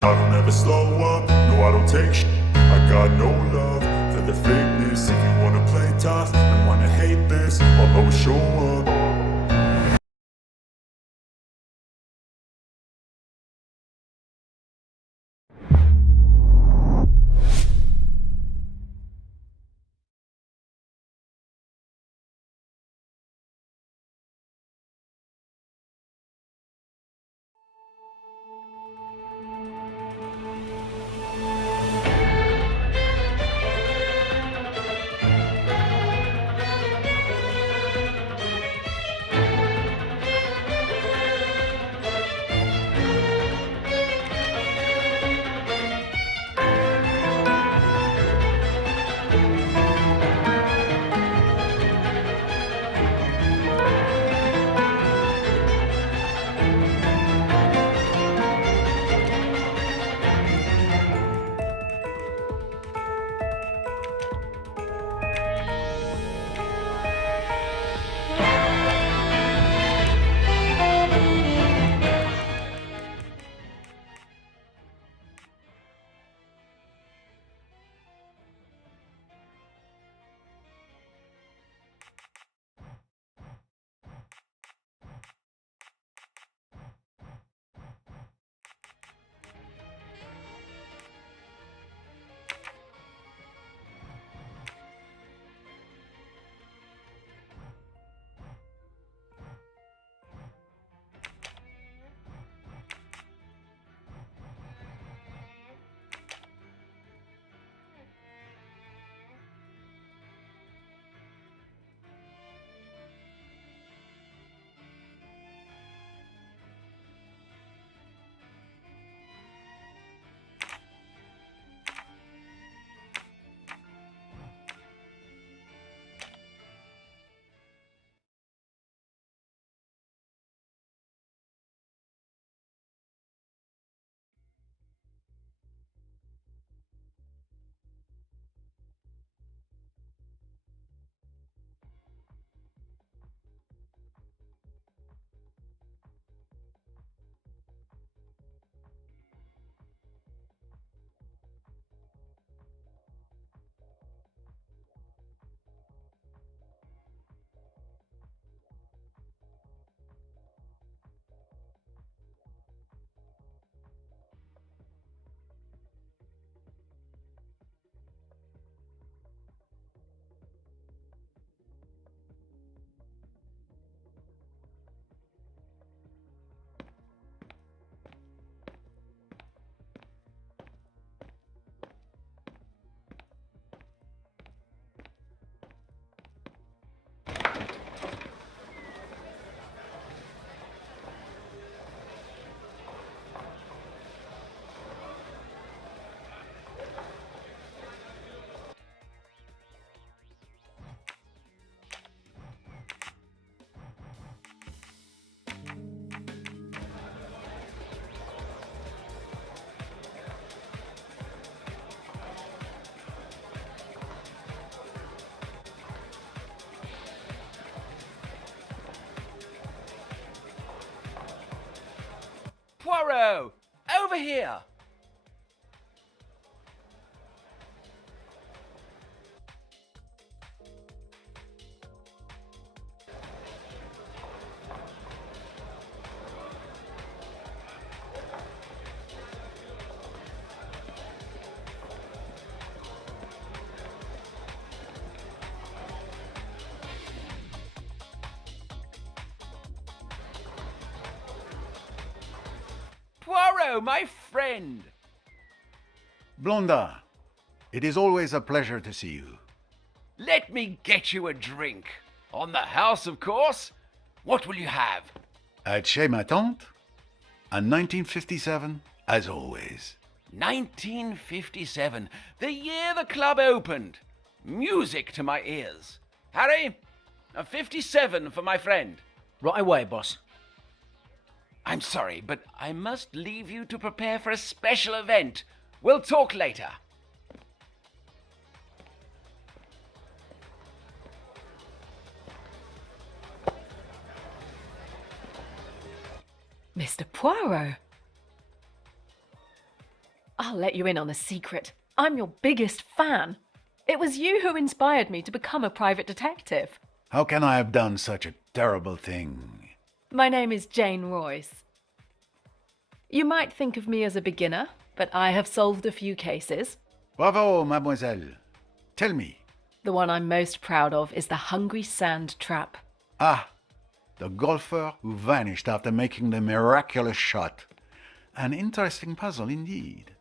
I don't ever slow up, no I don't take shit. I got no love for the fakeness. If you wanna play tough and wanna hate this, I'll always show up. Poirot! Over here! Poirot, my friend! Blondin, it is always a pleasure to see you. Let me get you a drink. On the house, of course. What will you have? At chez ma tante, and 1957, as always. 1957, the year the club opened. Music to my ears. Harry, a 57 for my friend. Right away, boss. I'm sorry, but I must leave you to prepare for a special event. We'll talk later. Mr. Poirot. I'll let you in on a secret. I'm your biggest fan. It was you who inspired me to become a private detective. How can I have done such a terrible thing? My name is Jane Royce. You might think of me as a beginner, but I have solved a few cases. Bravo, mademoiselle. Tell me. The one I'm most proud of is the Hungry Sand Trap. Ah, the golfer who vanished after making the miraculous shot. An interesting puzzle indeed.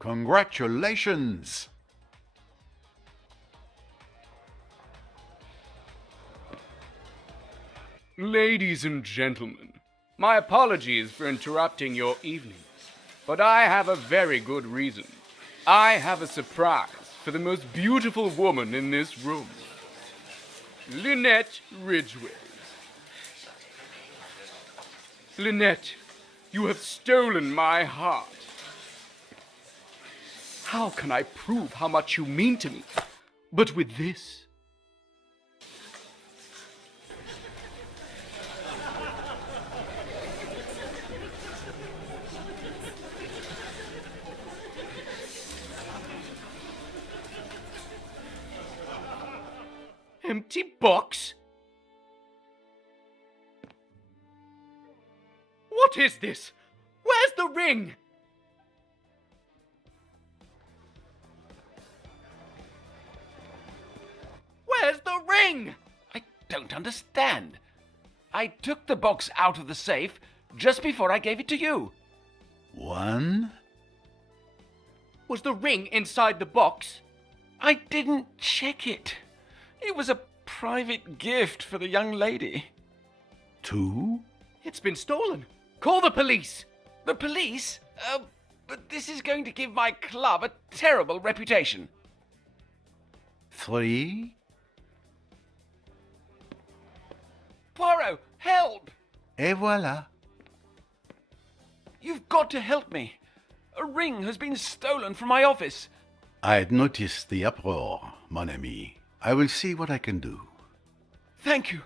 Congratulations! Ladies and gentlemen, my apologies for interrupting your evenings, but I have a very good reason. I have a surprise for the most beautiful woman in this room, Lynette Ridgway. Lynette, you have stolen my heart. How can I prove how much you mean to me but with this? Empty box? What is this? Where's the ring? Where's the ring? I don't understand. I took the box out of the safe just before I gave it to you. One? Was the ring inside the box? I didn't check it. It was a private gift for the young lady. Two? It's been stolen. Call the police. The police? But this is going to give my club a terrible reputation. Three? Poirot, help! Et voilà. You've got to help me. A ring has been stolen from my office. I had noticed the uproar, mon ami. I will see what I can do. Thank you.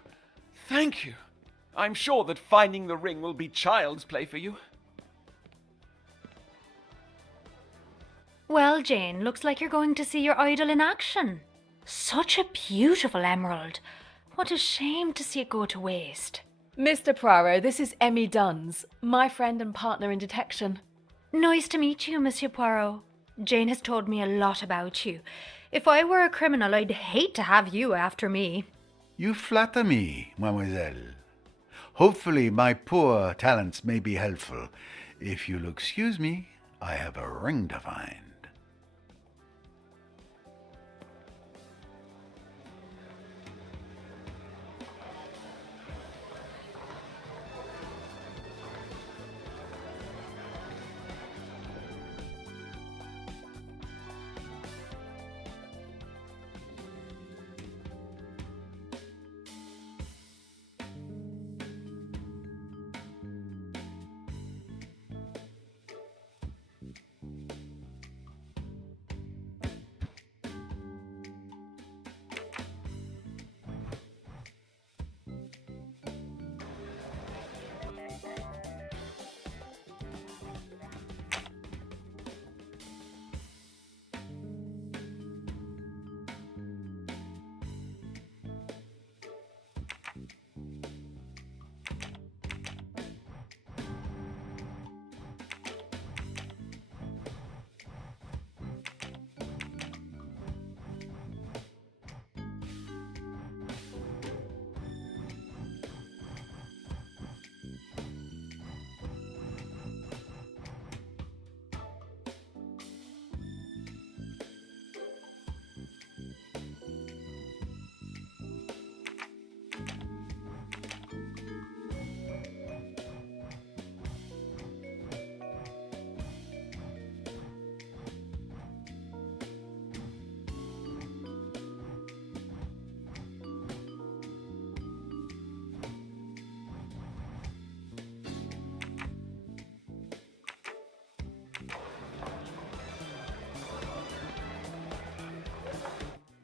Thank you. I'm sure that finding the ring will be child's play for you. Well, Jane, looks like you're going to see your idol in action. Such a beautiful emerald. What a shame to see it go to waste. Mr. Poirot, this is Emmy Duns, my friend and partner in detection. Nice to meet you, Monsieur Poirot. Jane has told me a lot about you. If I were a criminal, I'd hate to have you after me. You flatter me, mademoiselle. Hopefully my poor talents may be helpful. If you'll excuse me, I have a ring to find.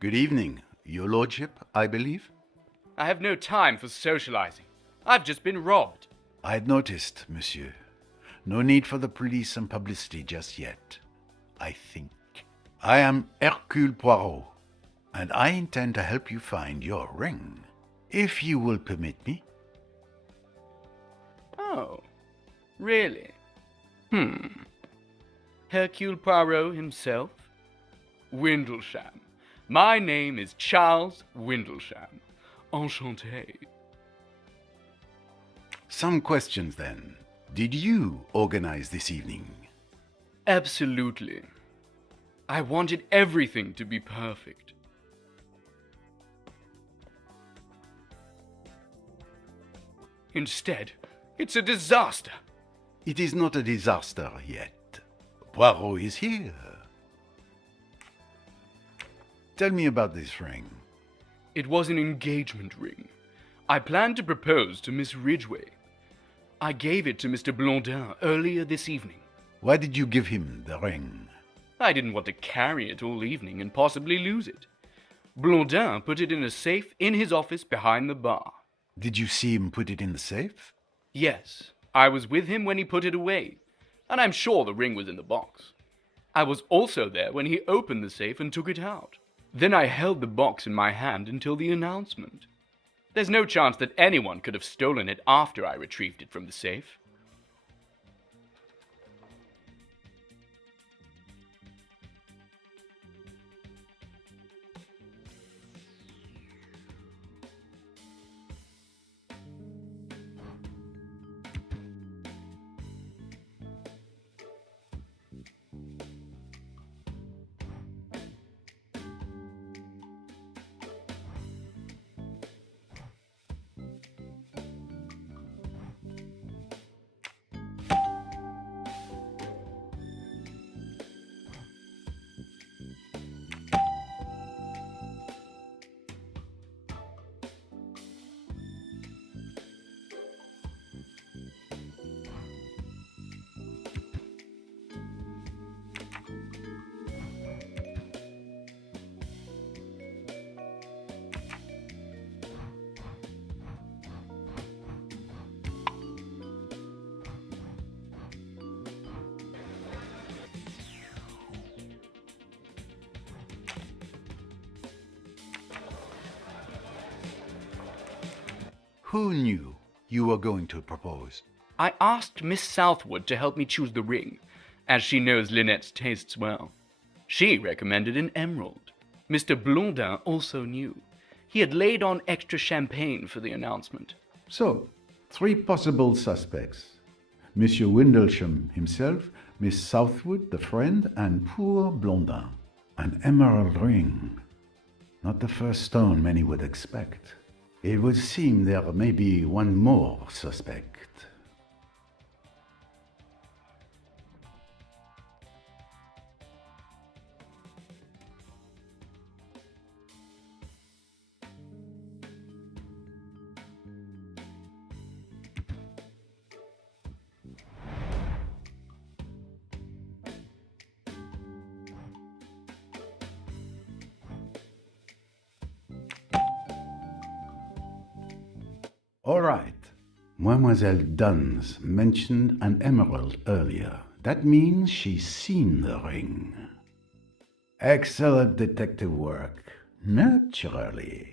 Good evening, your lordship, I believe. I have no time for socializing. I've just been robbed. I'd noticed, monsieur. No need for the police and publicity just yet, I think. I am Hercule Poirot, and I intend to help you find your ring, if you will permit me. Oh, really? Hercule Poirot himself? Windlesham. My name is Charles Windlesham. Enchanté. Some questions then. Did you organize this evening? Absolutely. I wanted everything to be perfect. Instead, it's a disaster. It is not a disaster yet. Poirot is here. Tell me about this ring. It was an engagement ring. I planned to propose to Miss Ridgway. I gave it to Mr. Blondin earlier this evening. Why did you give him the ring? I didn't want to carry it all evening and possibly lose it. Blondin put it in a safe in his office behind the bar. Did you see him put it in the safe? Yes, I was with him when he put it away, and I'm sure the ring was in the box. I was also there when he opened the safe and took it out. Then I held the box in my hand until the announcement. There's no chance that anyone could have stolen it after I retrieved it from the safe. Who knew you were going to propose? I asked Miss Southwood to help me choose the ring, as she knows Lynette's tastes well. She recommended an emerald. Mr. Blondin also knew. He had laid on extra champagne for the announcement. So, 3 possible suspects. Monsieur Windlesham himself, Miss Southwood, the friend, and poor Blondin. An emerald ring. Not the first stone many would expect. It would seem there may be one more suspect. All right. Mademoiselle Duns mentioned an emerald earlier. That means she's seen the ring. Excellent detective work. Naturally.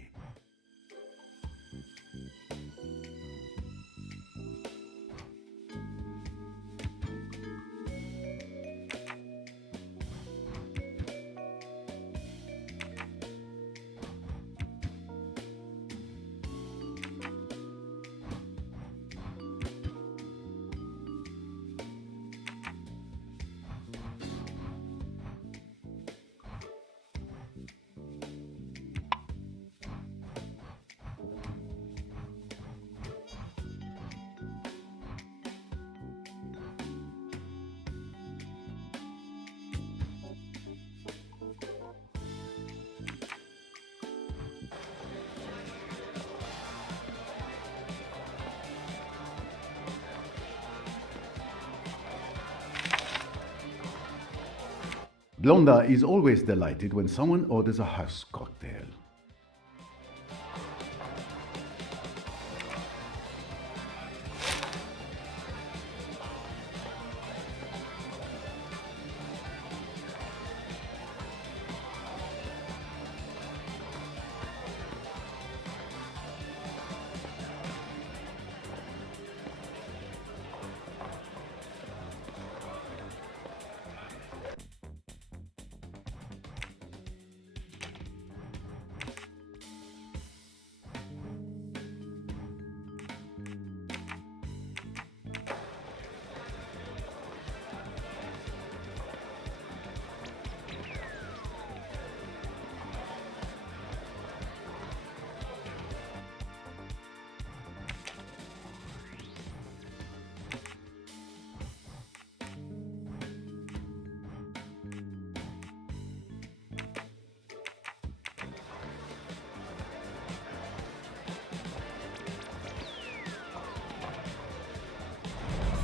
Blonda is always delighted when someone orders a house cocktail.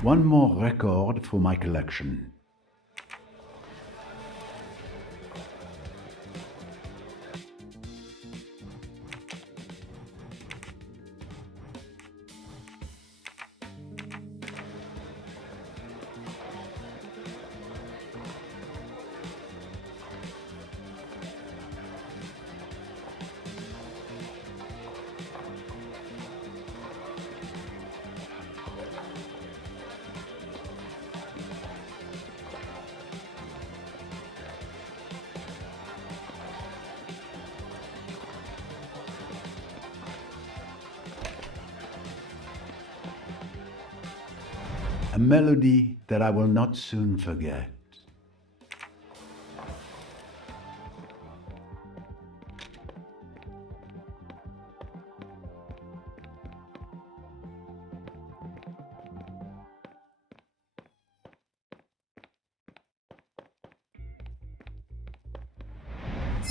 One more record for my collection. A melody that I will not soon forget.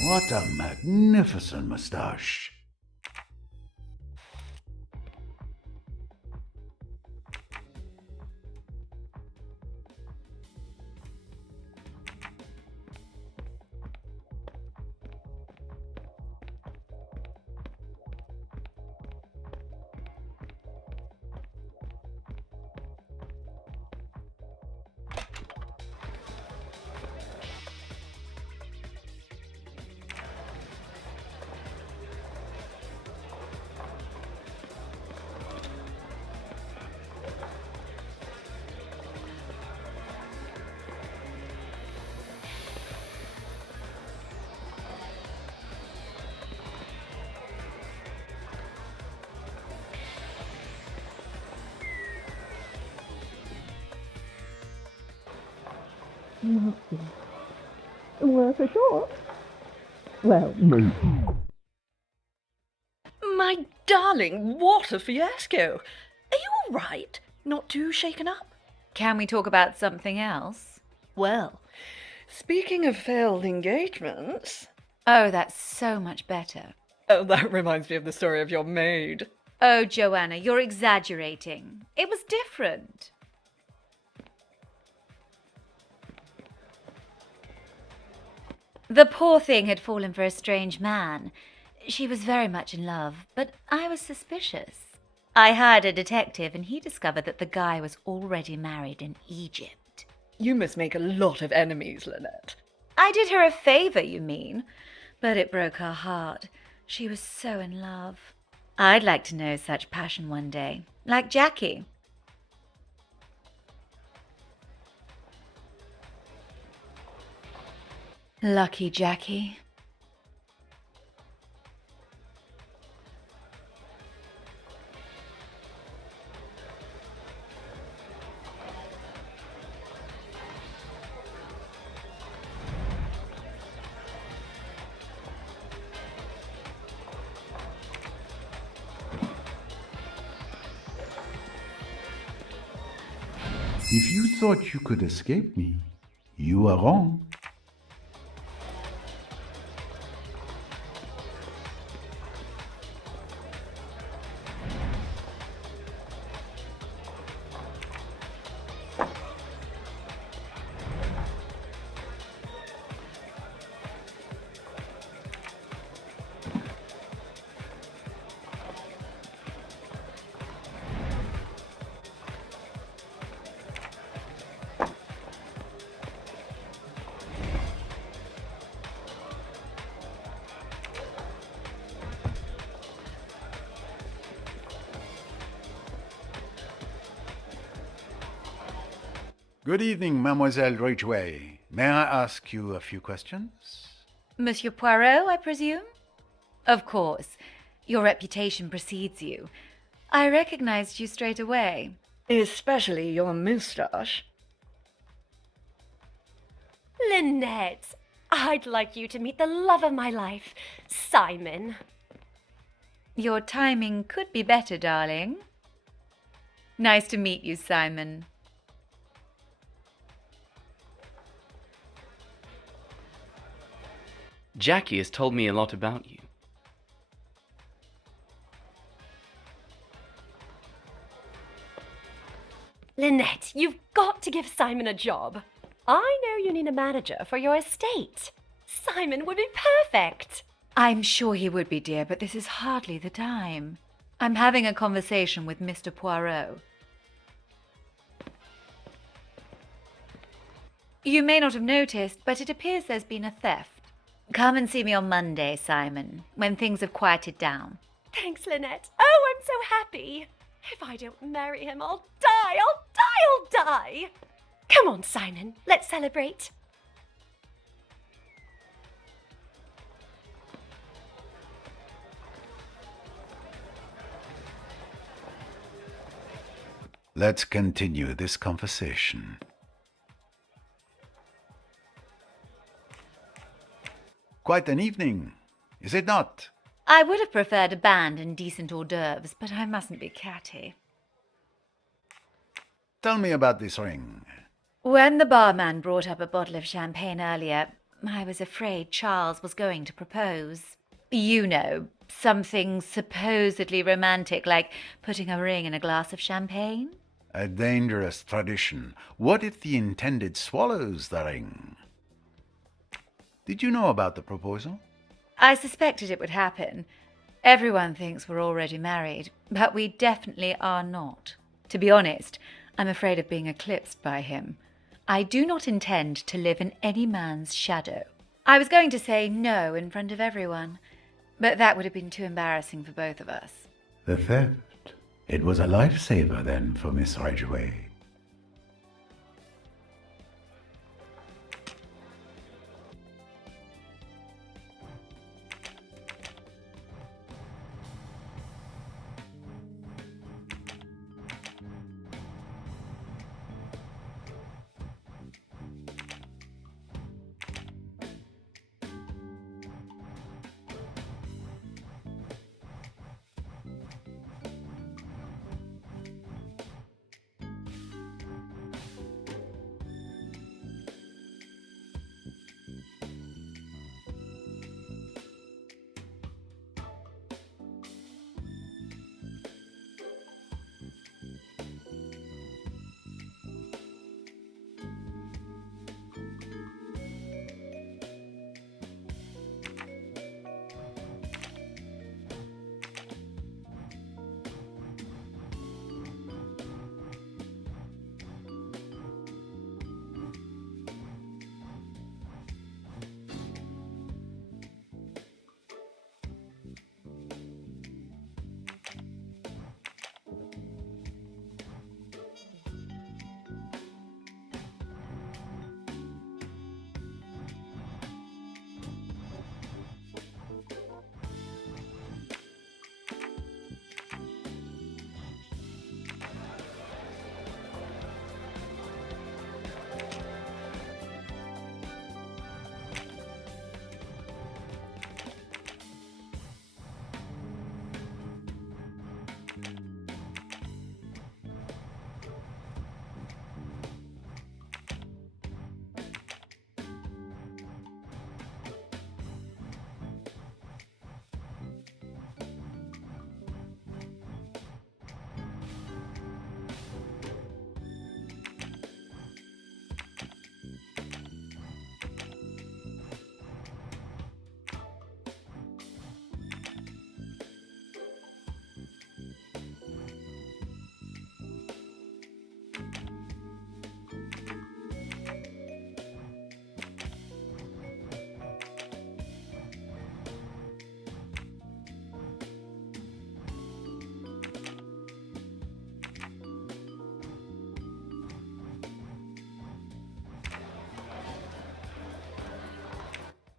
What a magnificent moustache! Worth a shot. Well, My darling, what a fiasco! Are you all right? Not too shaken up? Can we talk about something else? Well, speaking of failed engagements... Oh, that's so much better. Oh, that reminds me of the story of your maid. Oh, Joanna, you're exaggerating. It was different. The poor thing had fallen for a strange man. She was very much in love, but I was suspicious. I hired a detective and he discovered that the guy was already married in Egypt. You must make a lot of enemies, Lynette. I did her a favor, you mean? But it broke her heart. She was so in love. I'd like to know such passion one day, like Jackie. Lucky Jackie. If you thought you could escape me, you were wrong. Good evening, Mademoiselle Ridgway. May I ask you a few questions? Monsieur Poirot, I presume? Of course. Your reputation precedes you. I recognized you straight away. Especially your moustache. Lynette, I'd like you to meet the love of my life, Simon. Your timing could be better, darling. Nice to meet you, Simon. Jackie has told me a lot about you. Lynette, you've got to give Simon a job. I know you need a manager for your estate. Simon would be perfect. I'm sure he would be, dear, but this is hardly the time. I'm having a conversation with Mr. Poirot. You may not have noticed, but it appears there's been a theft. Come and see me on Monday, Simon, when things have quieted down. Thanks, Lynette. Oh, I'm so happy. If I don't marry him, I'll die. I'll die. Come on, Simon. Let's celebrate. Let's continue this conversation. Quite an evening, is it not? I would have preferred a band and decent hors d'oeuvres, but I mustn't be catty. Tell me about this ring. When the barman brought up a bottle of champagne earlier, I was afraid Charles was going to propose. You know, something supposedly romantic, like putting a ring in a glass of champagne. A dangerous tradition. What if the intended swallows the ring? Did you know about the proposal? I suspected it would happen. Everyone thinks we're already married, but we definitely are not. To be honest, I'm afraid of being eclipsed by him. I do not intend to live in any man's shadow. I was going to say no in front of everyone, but that would have been too embarrassing for both of us. The theft. It was a lifesaver then for Miss Ridgway.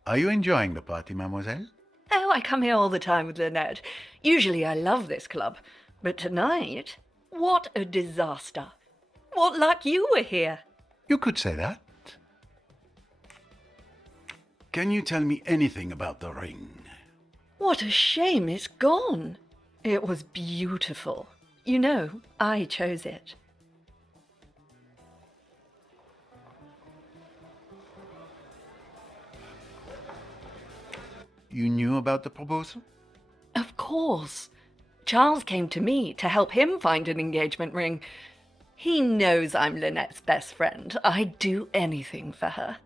Are you enjoying the party, mademoiselle? Oh, I come here all the time with Lynette. Usually I love this club. But tonight, what a disaster. What luck you were here. You could say that. Can you tell me anything about the ring? What a shame it's gone. It was beautiful. You know, I chose it. You knew about the proposal? Of course. Charles came to me to help him find an engagement ring. He knows I'm Lynette's best friend. I'd do anything for her.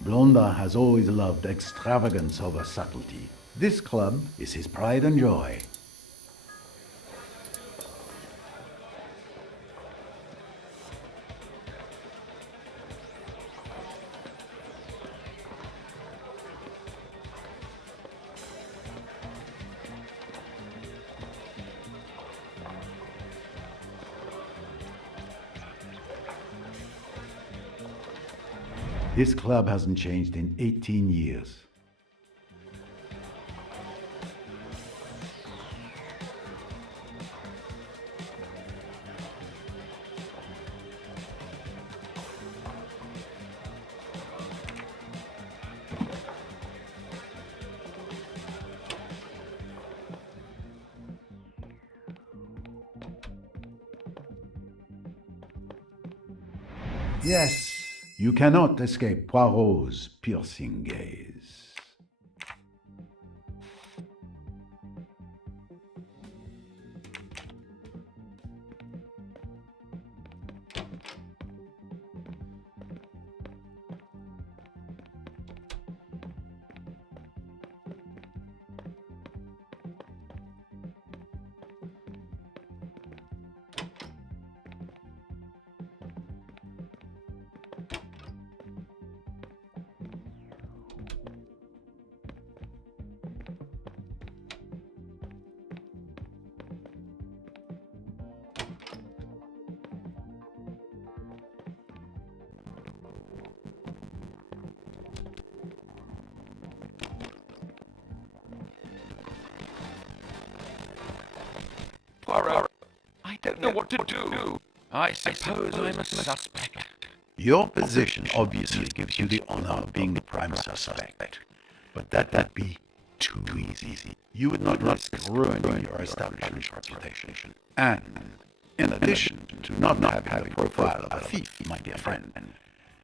Blondin has always loved extravagance over subtlety. This club is his pride and joy. This club hasn't changed in 18 years. Yes, you cannot escape Poirot's piercing gaze. Poirot, I don't know what to do. I suppose I'm a suspect. Your position obviously gives you the honor of being the prime suspect. But that would be too easy. You would not risk ruining your established reputation. And, in addition to not having the profile of a thief, my dear friend,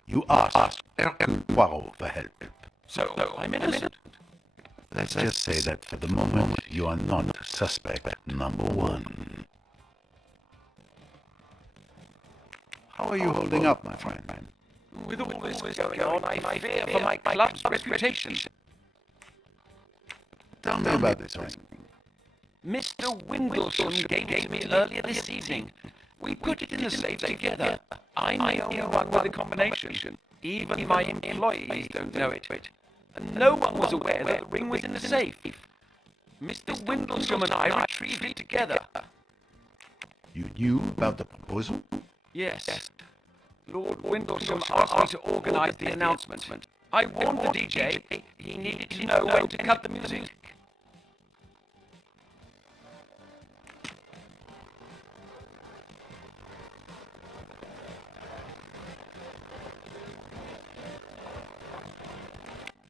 you asked Hercule Poirot for help. So I'm innocent. Let's just say that for the moment, you are not suspect number one. How are you holding up, my friend? With all this going on, I fear for my club's reputation. Tell me about this ring. Mr. Windlesham gave it to me earlier this evening. We put it in the safe together. I'm the only one with the combination. Even my employees don't know it. And no one was aware that the ring was in the safe. Mr. Windlesham and I retrieved it together. You knew about the proposal? Yes. Lord Windlesham asked me to organize the announcement. I warned the DJ he needed to know when to cut the music.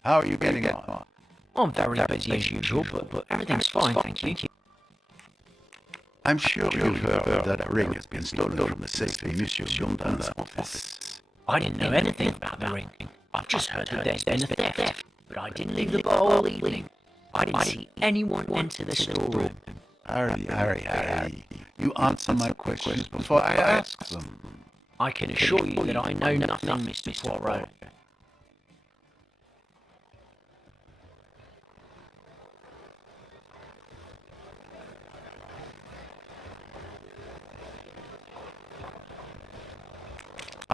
How are you getting on? I'm very busy as usual, but everything's fine, thank you. I'm sure you've heard that a ring has been stolen from the safe in Monsieur Blondin's office. I didn't know anything about the ring. I've just heard that there's been a theft, but I didn't leave the bar all evening. I didn't see anyone enter the storeroom. Harry, you answer my questions before I ask them. I can assure you that I know nothing, Mr. Poirot.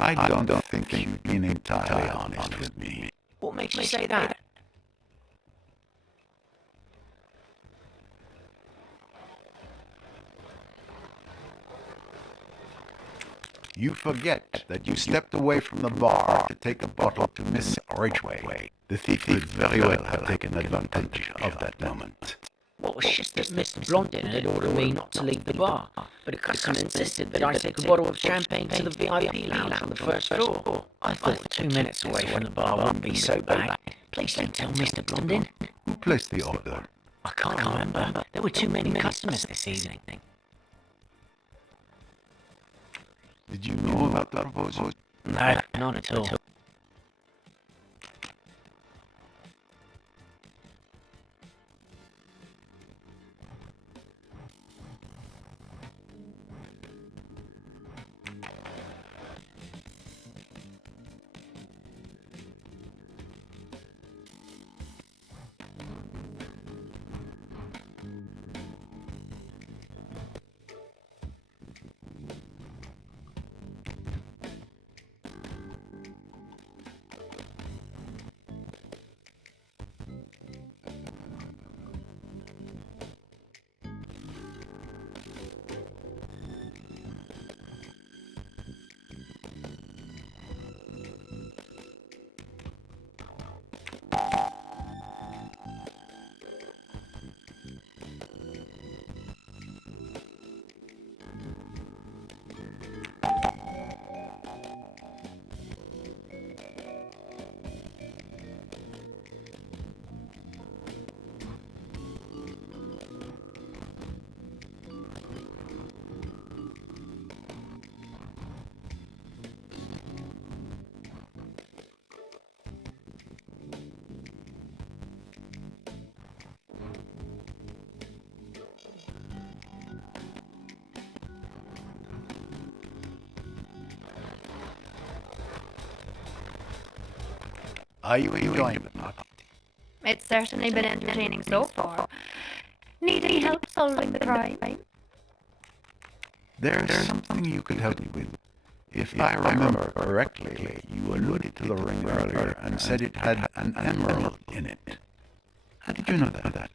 I don't think you've been entirely honest with me. What makes you say that? You forget that you stepped away from the bar to take a bottle to Miss Ridgway. The thief could very well have taken advantage of that moment. Well, it was just that Mr. Blondin had ordered me not to leave the bar, but a customer insisted that I take a bottle of champagne to the VIP lounge on the first floor. I thought 2 minutes away from the bar wouldn't be so bad. Please don't tell Mr. Blondin. Who placed the order? I can't remember. There were too many customers this evening. Did you know about the proposal? No, not at all. Are you enjoying it, Mark? It's certainly been entertaining so far. Need any help solving the crime? There's something you could help me with. If I remember correctly, you alluded to the ring earlier and said it had an emerald in it. How did you know that?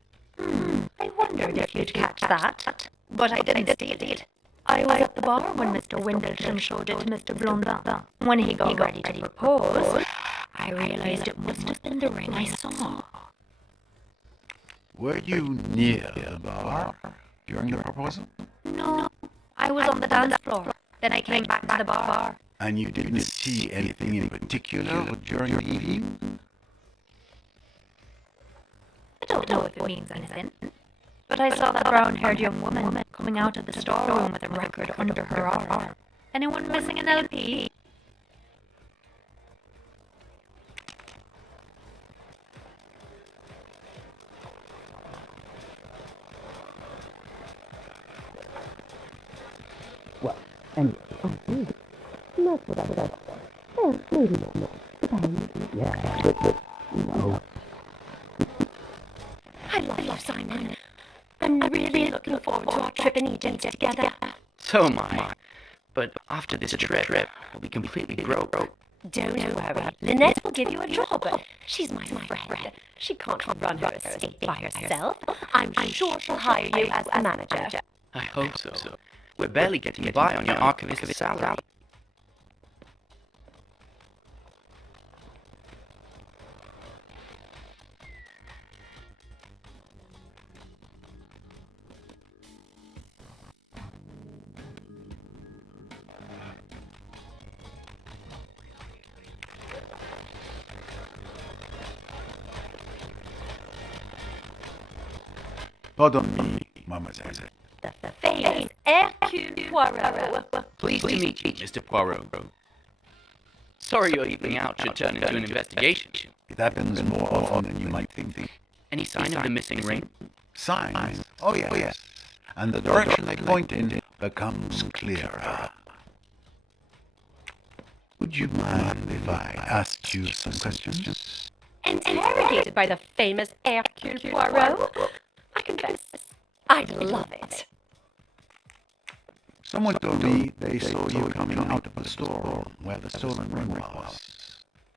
I wondered if you'd catch that, but I didn't steal it. I was at the bar when Mr. Windlesham showed it to Mr. Blondin. When he got ready to propose, I realized it must have been the ring I saw. Were you near the bar during the proposal? No, I was on the dance floor. Then I came back to the bar. And you didn't see anything in particular during the evening? I don't know if it means anything, but I saw that brown-haired young woman coming out of the storeroom with a record under her arm. Anyone missing an LP? I love you, Simon. I'm really looking forward to our trip in Egypt together. So am I. But after this trip, we'll be completely broke. Don't worry. Lynette will give you a job. She's my friend. She can't run her estate by herself. I'm sure she'll hire you as a manager. I hope so. We're barely getting by on your archivist's salary. Pardon me, mademoiselle. The famous Hercule Poirot. Pleased to meet you, Mr. Poirot. Sorry your evening out should turn into an investigation. It happens more often than you might think. Any sign of the missing ring? Signs? Oh, yes. And the direction they point in becomes clearer. Would you mind if I asked you some questions? Interrogated by the famous Hercule Poirot? I confess, I'd love it. Someone told me they saw you coming out of the store where the stolen ring was.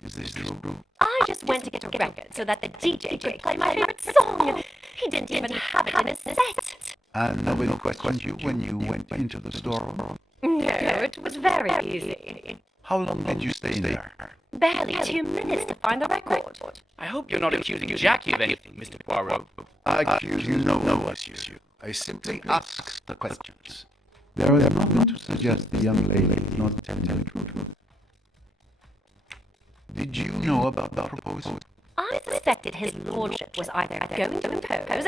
Is this true? I just went to get a record so that the DJ could play my favorite song. He didn't even have it in his set. And nobody questioned you when you went into the storeroom? No, it was very easy. How long did you stay there? Barely 2 minutes to find the record. I hope you're not accusing Jackie of anything, Mr. Poirot. I accuse no, monsieur. I simply ask the questions. There is nothing to suggest the young lady is not telling the truth. Did you know about the proposal? I suspected his lordship was either going to impose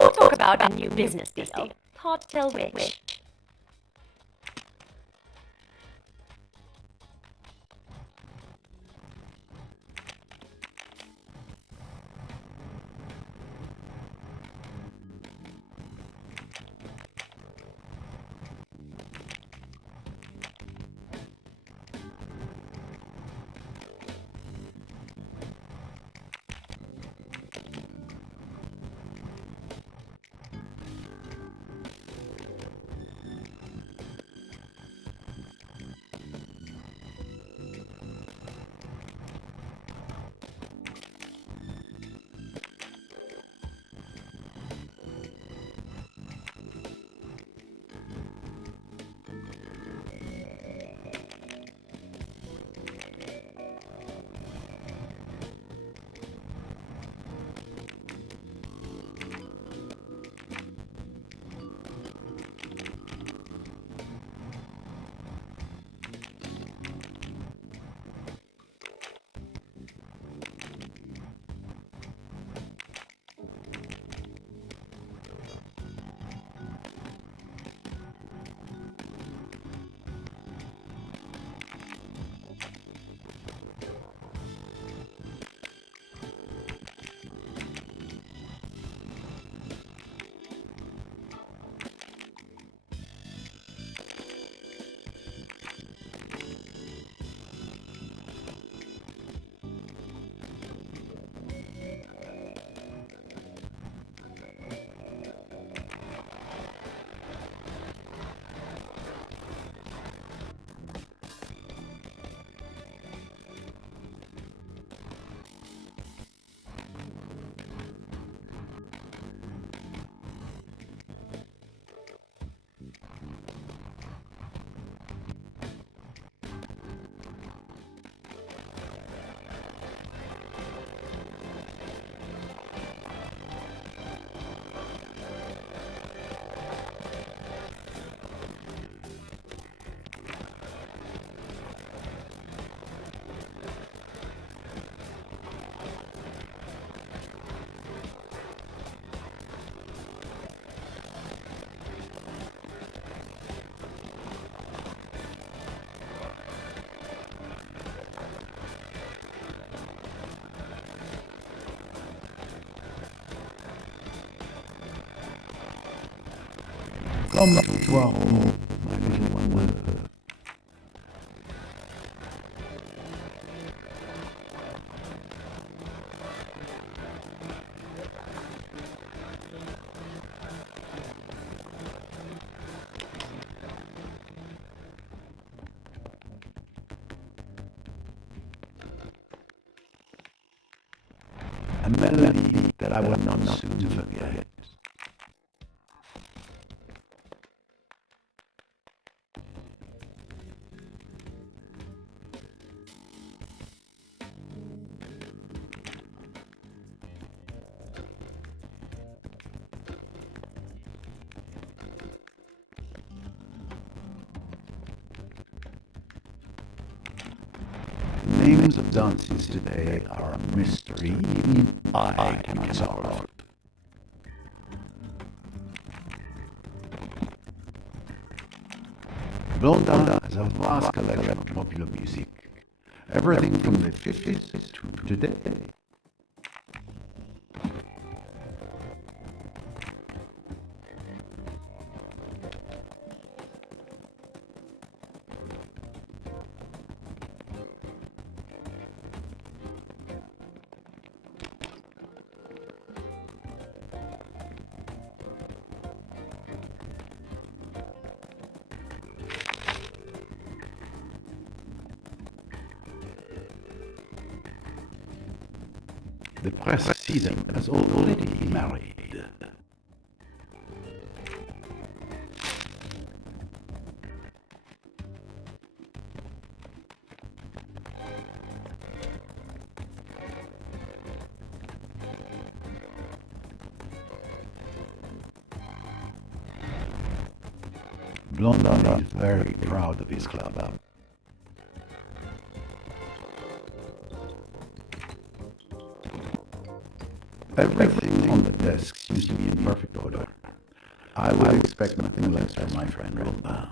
or talk about a new business deal. Hard to tell which. Come to our home, my little wonder. A melody that I will not soon forget. Names of dances today are a mystery even I cannot solve. Blondin has a vast collection of popular music, everything from the 50s to today. The press sees him as already married. Blondin is very proud of his club. Everything on the desk seems to be in perfect order. I would expect nothing less from my friend Blondin.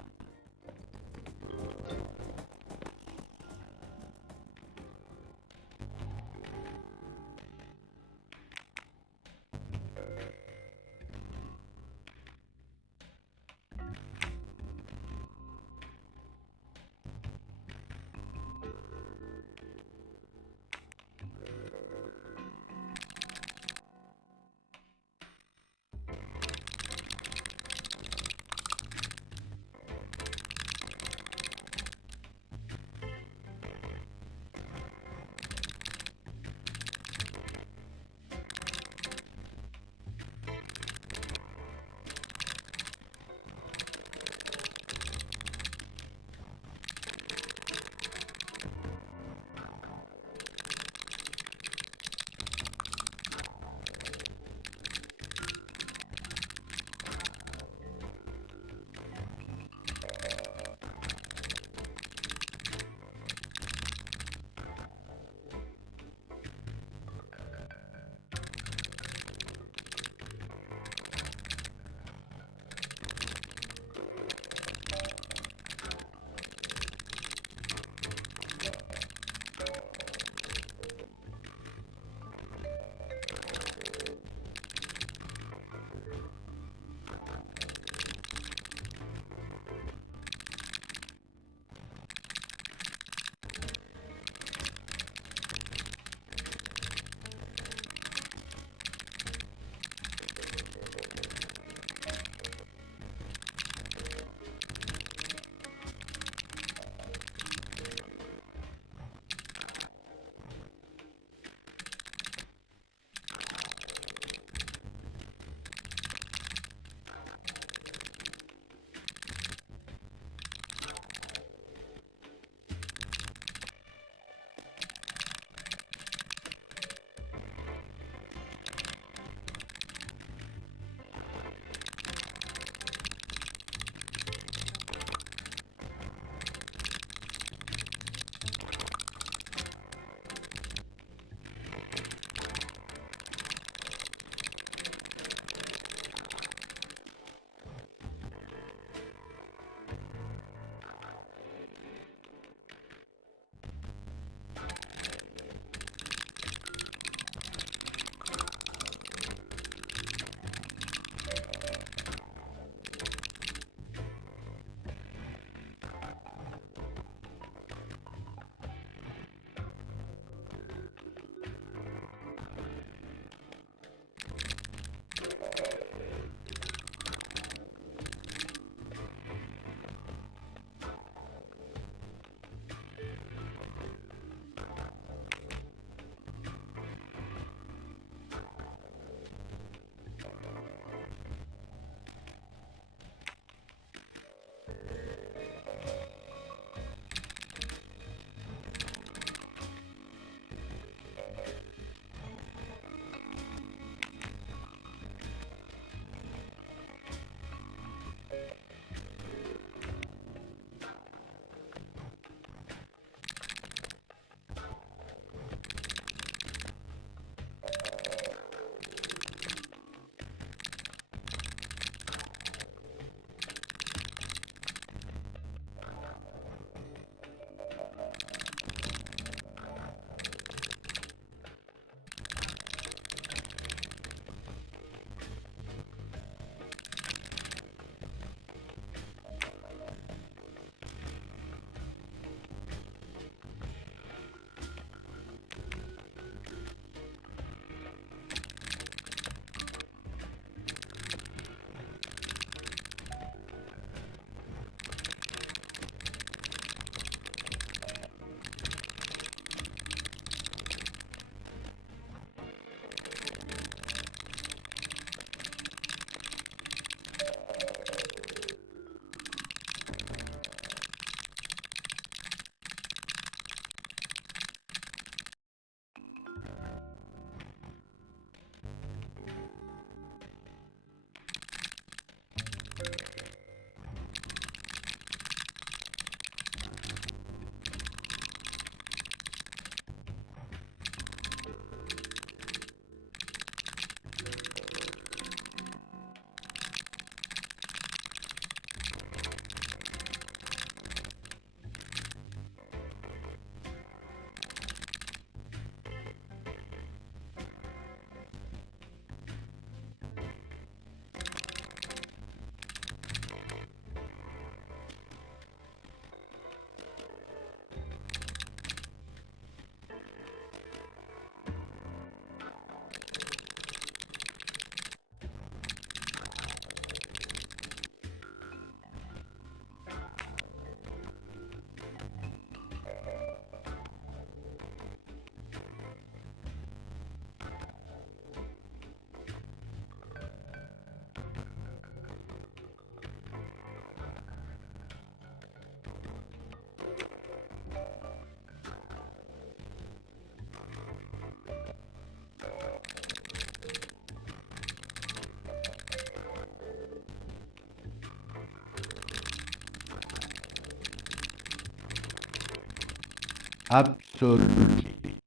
Absolutely.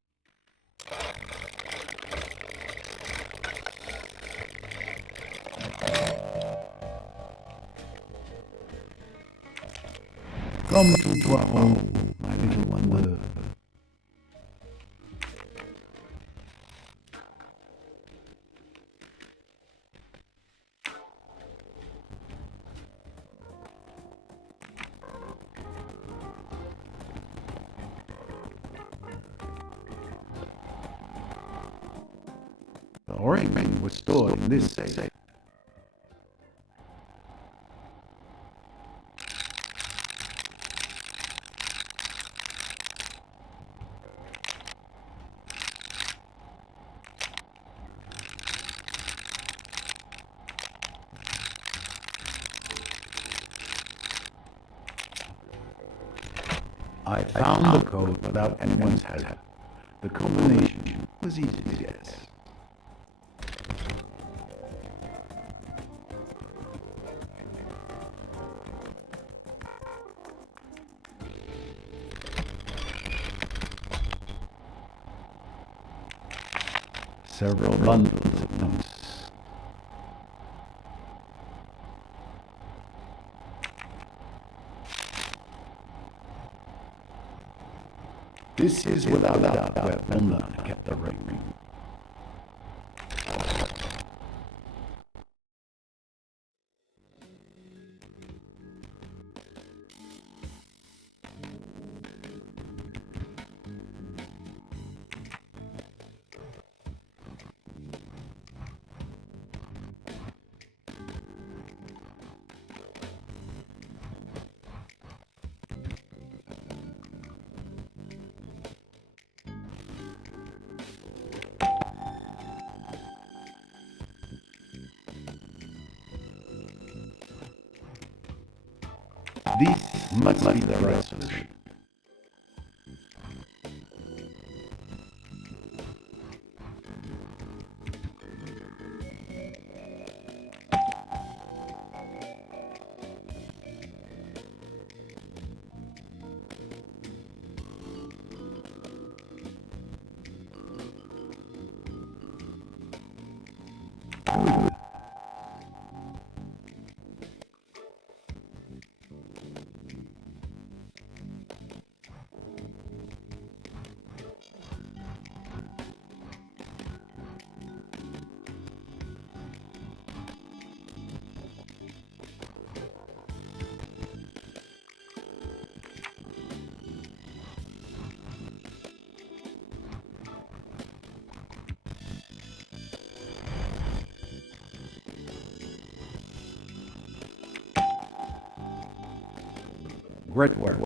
Come to Poirot, my little wonder. The ring was stored in this safe. I found the code without anyone's help. The combination was easy to guess. Several bundles of notes. This is without doubt where Blondin kept the ring. This must be the right solution. Great work.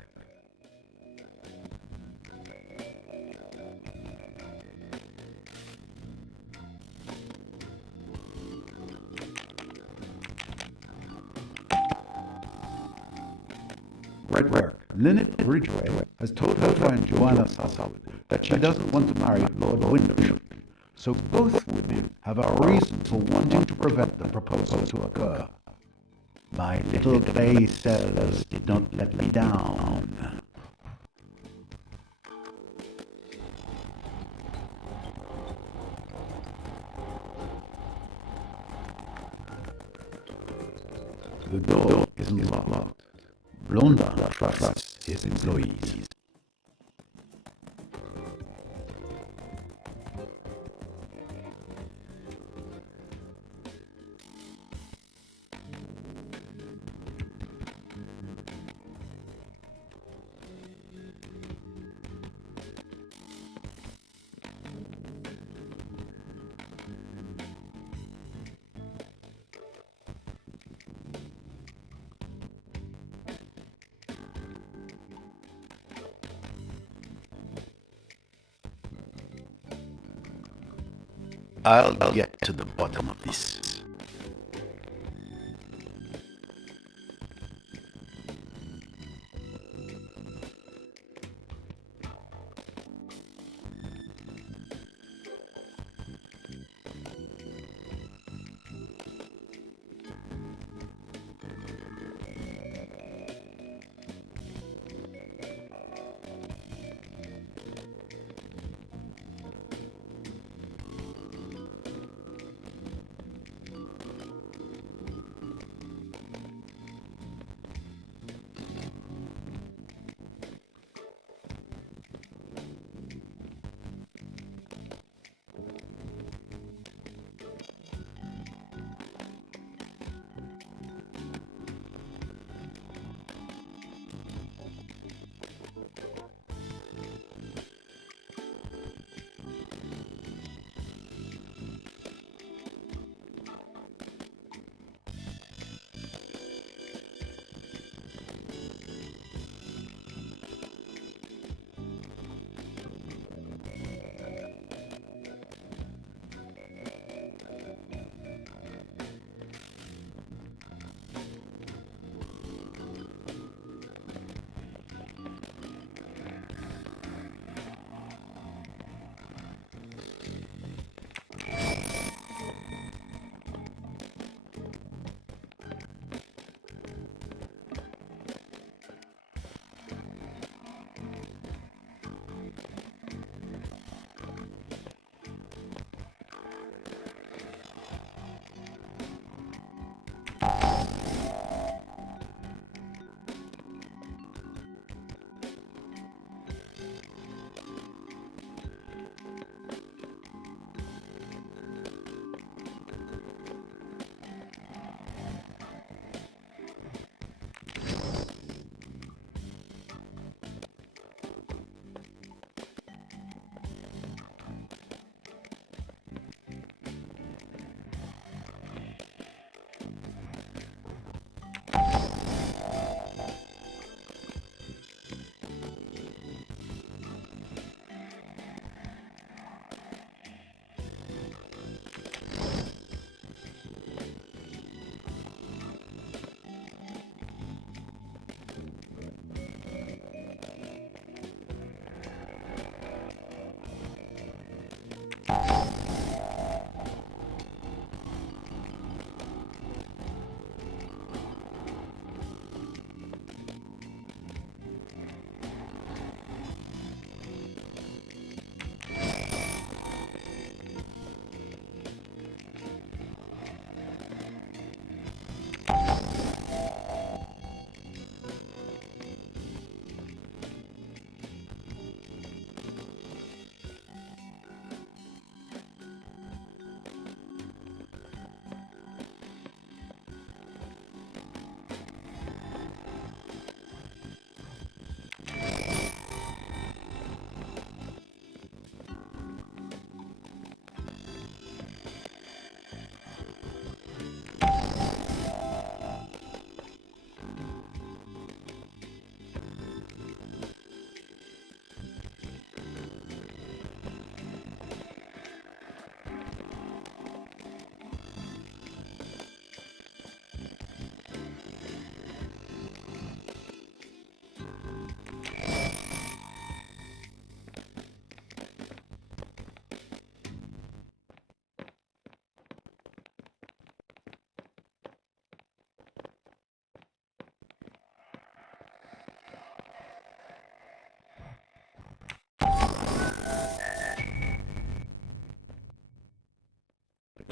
Great work. Lynette Ridgway has told her friend Joanna Southwood that she doesn't want to marry Lord Windlesham. So both women have a reason for wanting to prevent the proposal to occur. My little clay cells did not let me down. The door isn't locked. Blondin trusts his employees. I'll get to the bottom of this.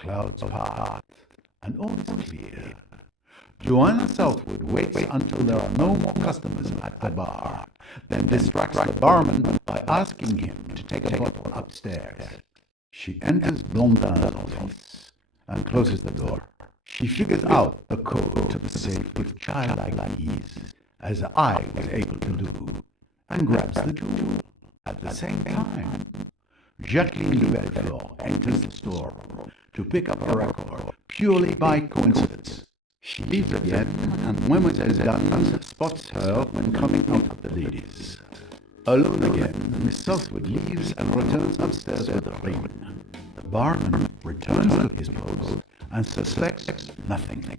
clouds part, and all is clear. Joanna Southwood waits until there are no more customers at the bar, then distracts the barman by asking him to take a bottle upstairs. She enters Blondin's office and closes the door. She figures out the code to the safe with childlike ease, as I was able to do, and grabs the jewel. At the same time, Jacqueline de Bellefleur enters the storeroom to pick up a record purely by coincidence. She leaves again, and Mademoiselle Dance spots her when coming out of the ladies. Alone again, Miss Southwood leaves and returns upstairs with the ring. The barman returns to his post and suspects nothing.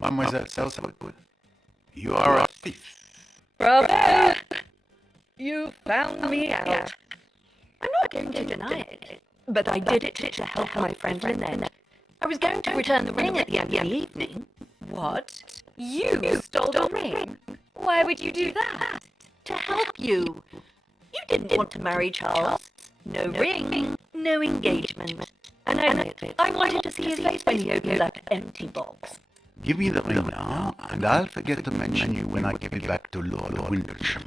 Mademoiselle Southwood, you are a thief. Bravo! You found me out. I'm not going to deny it, but I did it to help my friend Lynette. I was going to return the ring at the end of the evening. What? You stole the ring? Why would you do that? To help you. You didn't want to marry Charles. No ring, no engagement. And I wanted to see his face when he opened that empty box. Give me the ring now, and I'll forget to mention you when I give it back to Lord Windlesham.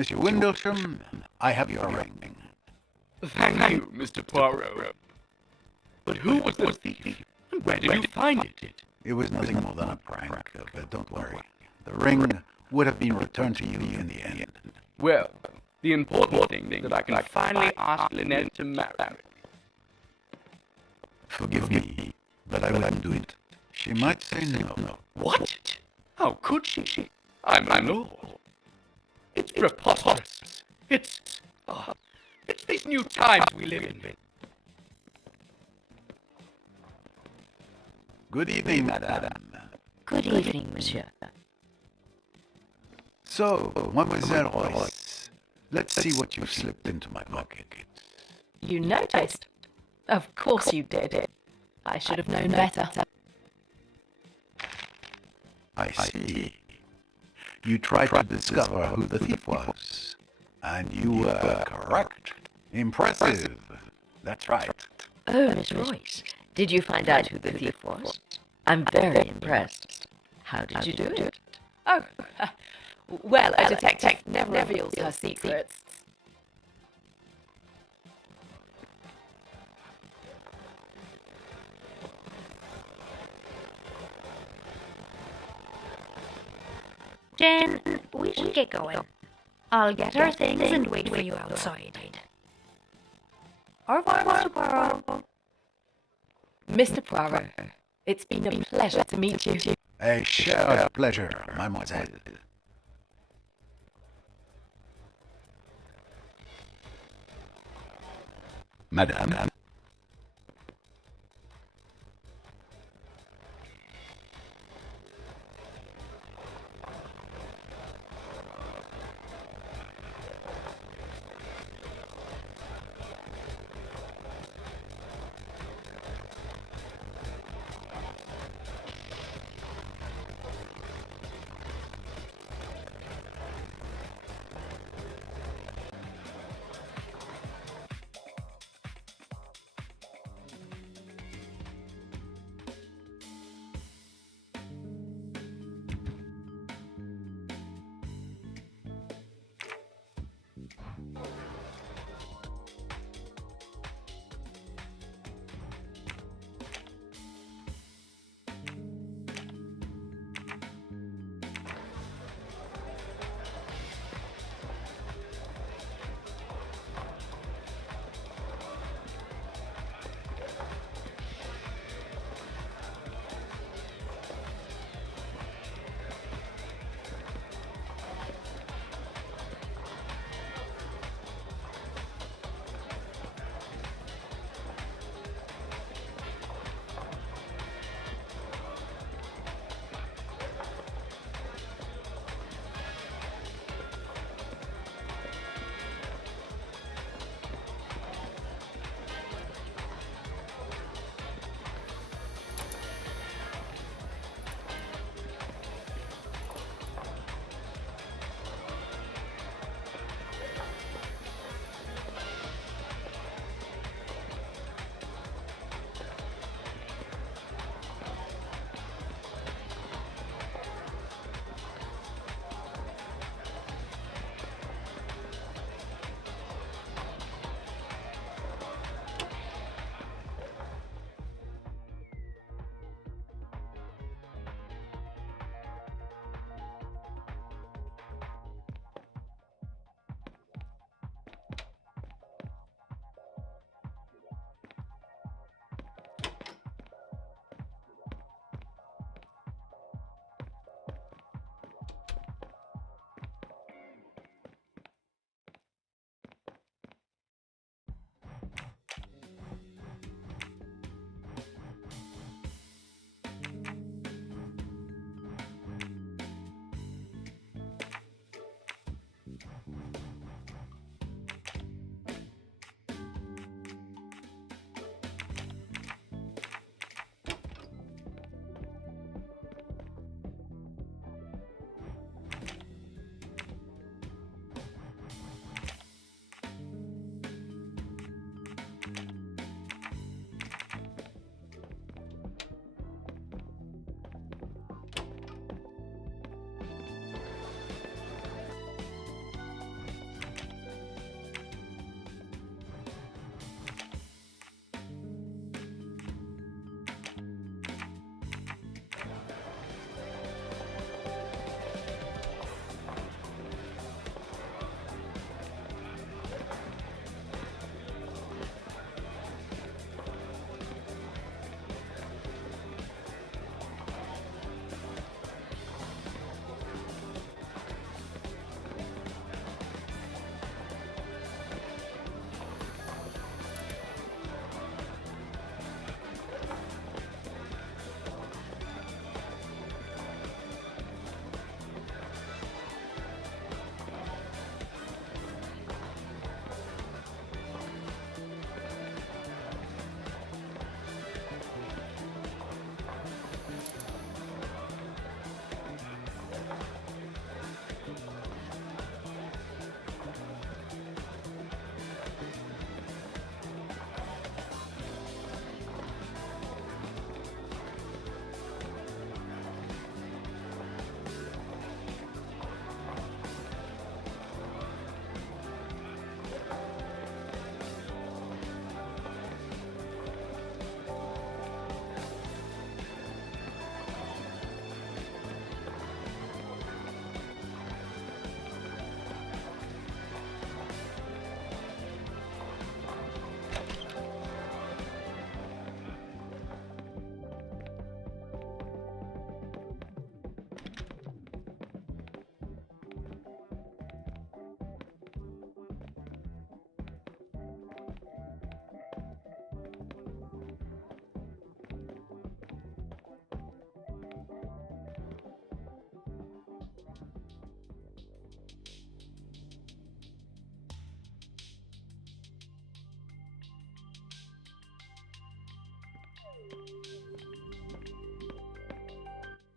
Monsieur Windlesham, I have your ring. Thank you, Mr. Poirot. But who was the thief? And where did you find it? It was nothing more than a prank, but don't worry. The ring would have been returned to you in the end. Well, the important thing is that I can finally ask Lynette to marry. Forgive me, but I wouldn't do it. She might say no. What? How could she? I'm my lord. It's preposterous. It's these new times we live in. Good evening, madame. Good evening, monsieur. So, Mademoiselle Royce, let's see what you've slipped into my pocket. You noticed? Of course you did. I should have known better. I see. You tried to discover who the thief was. And you were correct. Impressive. That's right. Oh, Miss Royce, did you find out who the thief was? I'm very impressed. How did you do it? Oh, well, a detective never reveals her secrets. Jen, we should get going. I'll get our things and wait for you outside. Au revoir, Mr. Poirot. Mr. Poirot, it's been a pleasure to meet you. A shared pleasure, mademoiselle. Madame.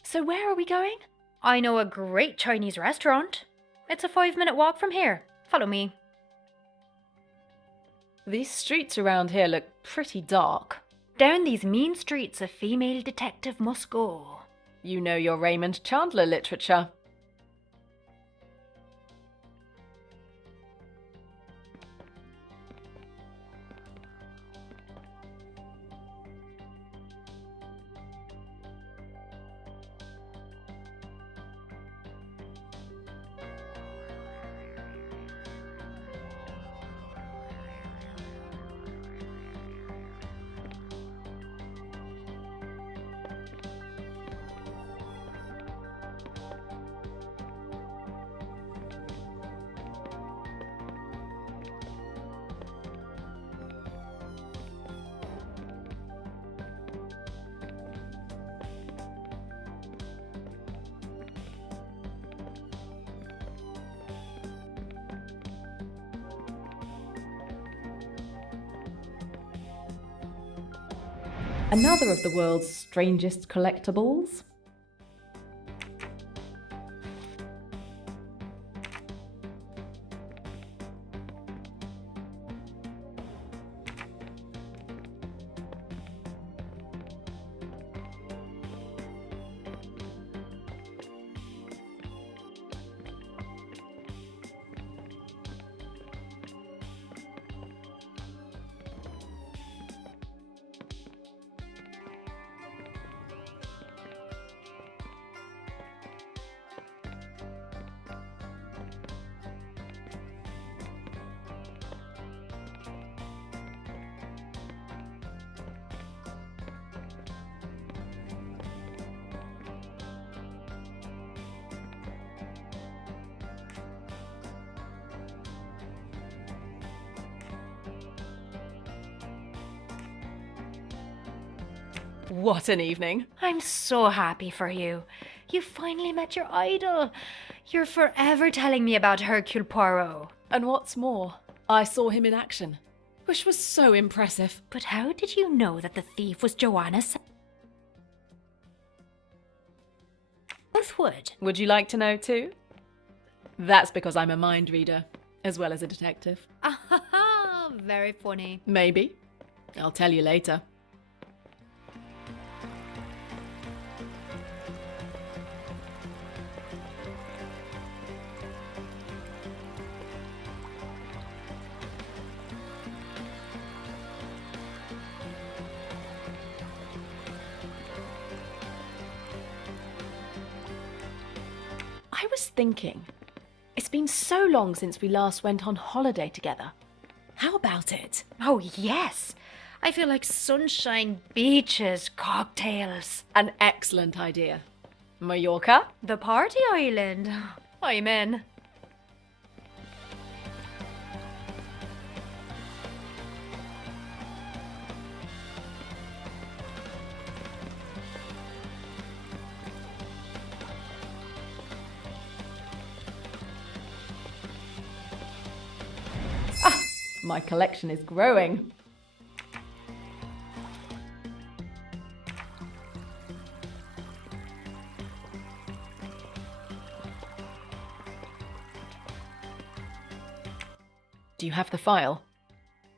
So where are we going? I know a great Chinese restaurant. It's a 5-minute walk from here. Follow me. These streets around here look pretty dark. Down these mean streets a female detective must go. You know your Raymond Chandler literature. Another of the world's strangest collectibles. What an evening. I'm so happy for you. You finally met your idol. You're forever telling me about Hercule Poirot. And what's more, I saw him in action, which was so impressive. But how did you know that the thief was Joanna Southwood? Would you like to know too? That's because I'm a mind reader, as well as a detective. Ah, very funny. Maybe. I'll tell you later. I was thinking, it's been so long since we last went on holiday together. How about it? Oh, yes. I feel like sunshine, beaches, cocktails. An excellent idea. Mallorca? The party island. I'm in. My collection is growing. Do you have the file?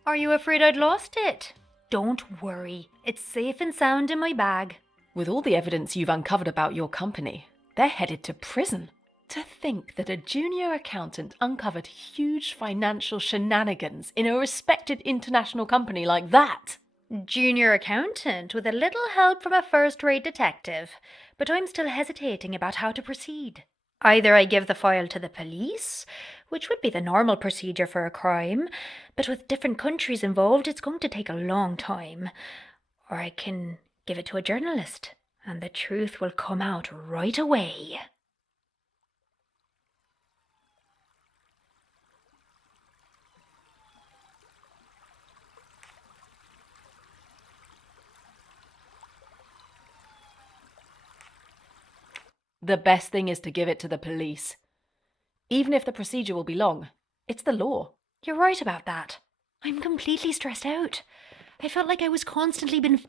Are you afraid I'd lost it? Don't worry. It's safe and sound in my bag. With all the evidence you've uncovered about your company, they're headed to prison. To think that a junior accountant uncovered huge financial shenanigans in a respected international company like that. Junior accountant with a little help from a first-rate detective. But I'm still hesitating about how to proceed. Either I give the file to the police, which would be the normal procedure for a crime, but with different countries involved, it's going to take a long time. Or I can give it to a journalist, and the truth will come out right away. The best thing is to give it to the police. Even if the procedure will be long, it's the law. You're right about that. I'm completely stressed out. I felt like I was constantly being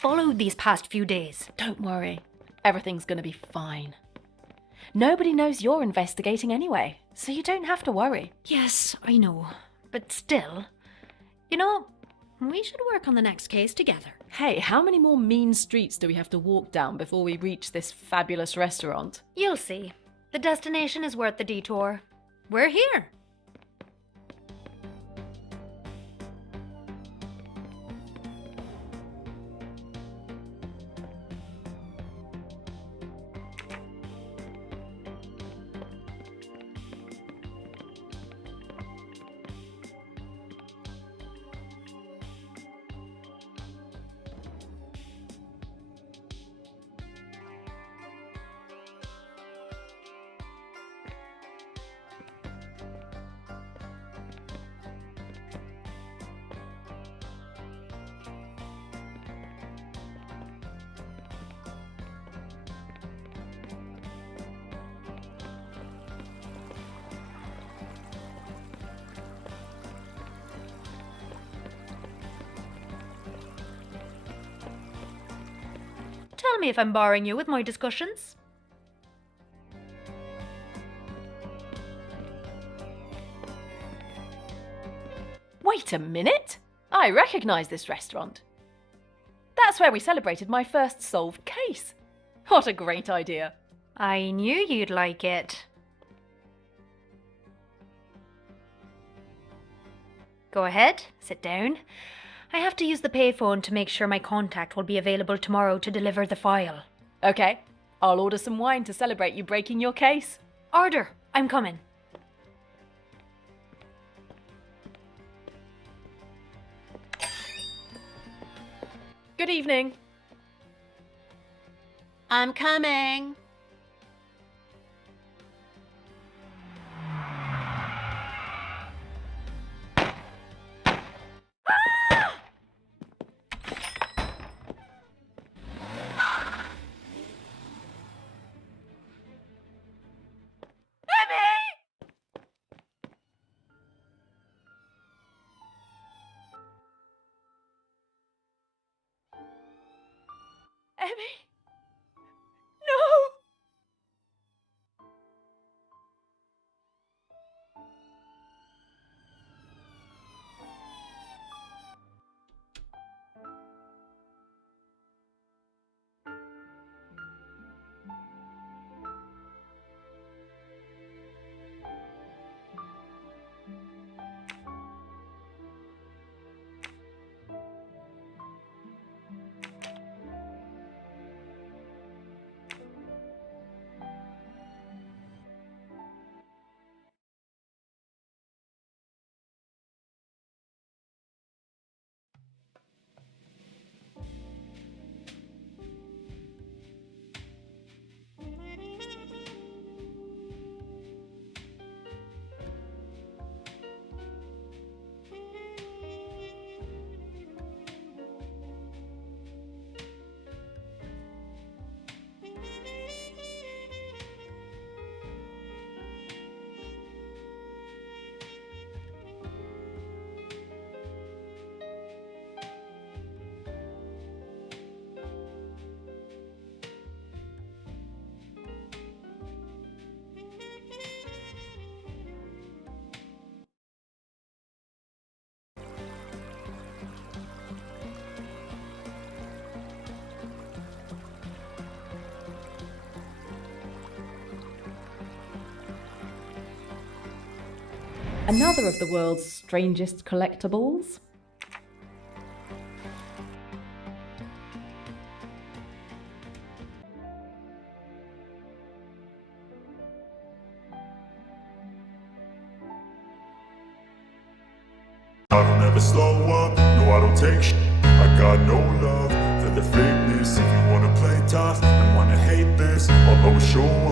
followed these past few days. Don't worry. Everything's gonna be fine. Nobody knows you're investigating anyway, so you don't have to worry. Yes, I know. But still, you know, we should work on the next case together. Hey, how many more mean streets do we have to walk down before we reach this fabulous restaurant? You'll see. The destination is worth the detour. We're here. Tell me if I'm boring you with my discussions. Wait a minute! I recognise this restaurant. That's where we celebrated my first solved case. What a great idea. I knew you'd like it. Go ahead, sit down. I have to use the payphone to make sure my contact will be available tomorrow to deliver the file. Okay, I'll order some wine to celebrate you breaking your case. Order, I'm coming. Good evening. I'm coming. Emmy? No! Another of the world's strangest collectibles. I don't ever slow up, no I don't take sh**. I got no love for the fakeness. If you wanna play tough and wanna hate this, I'll always show up.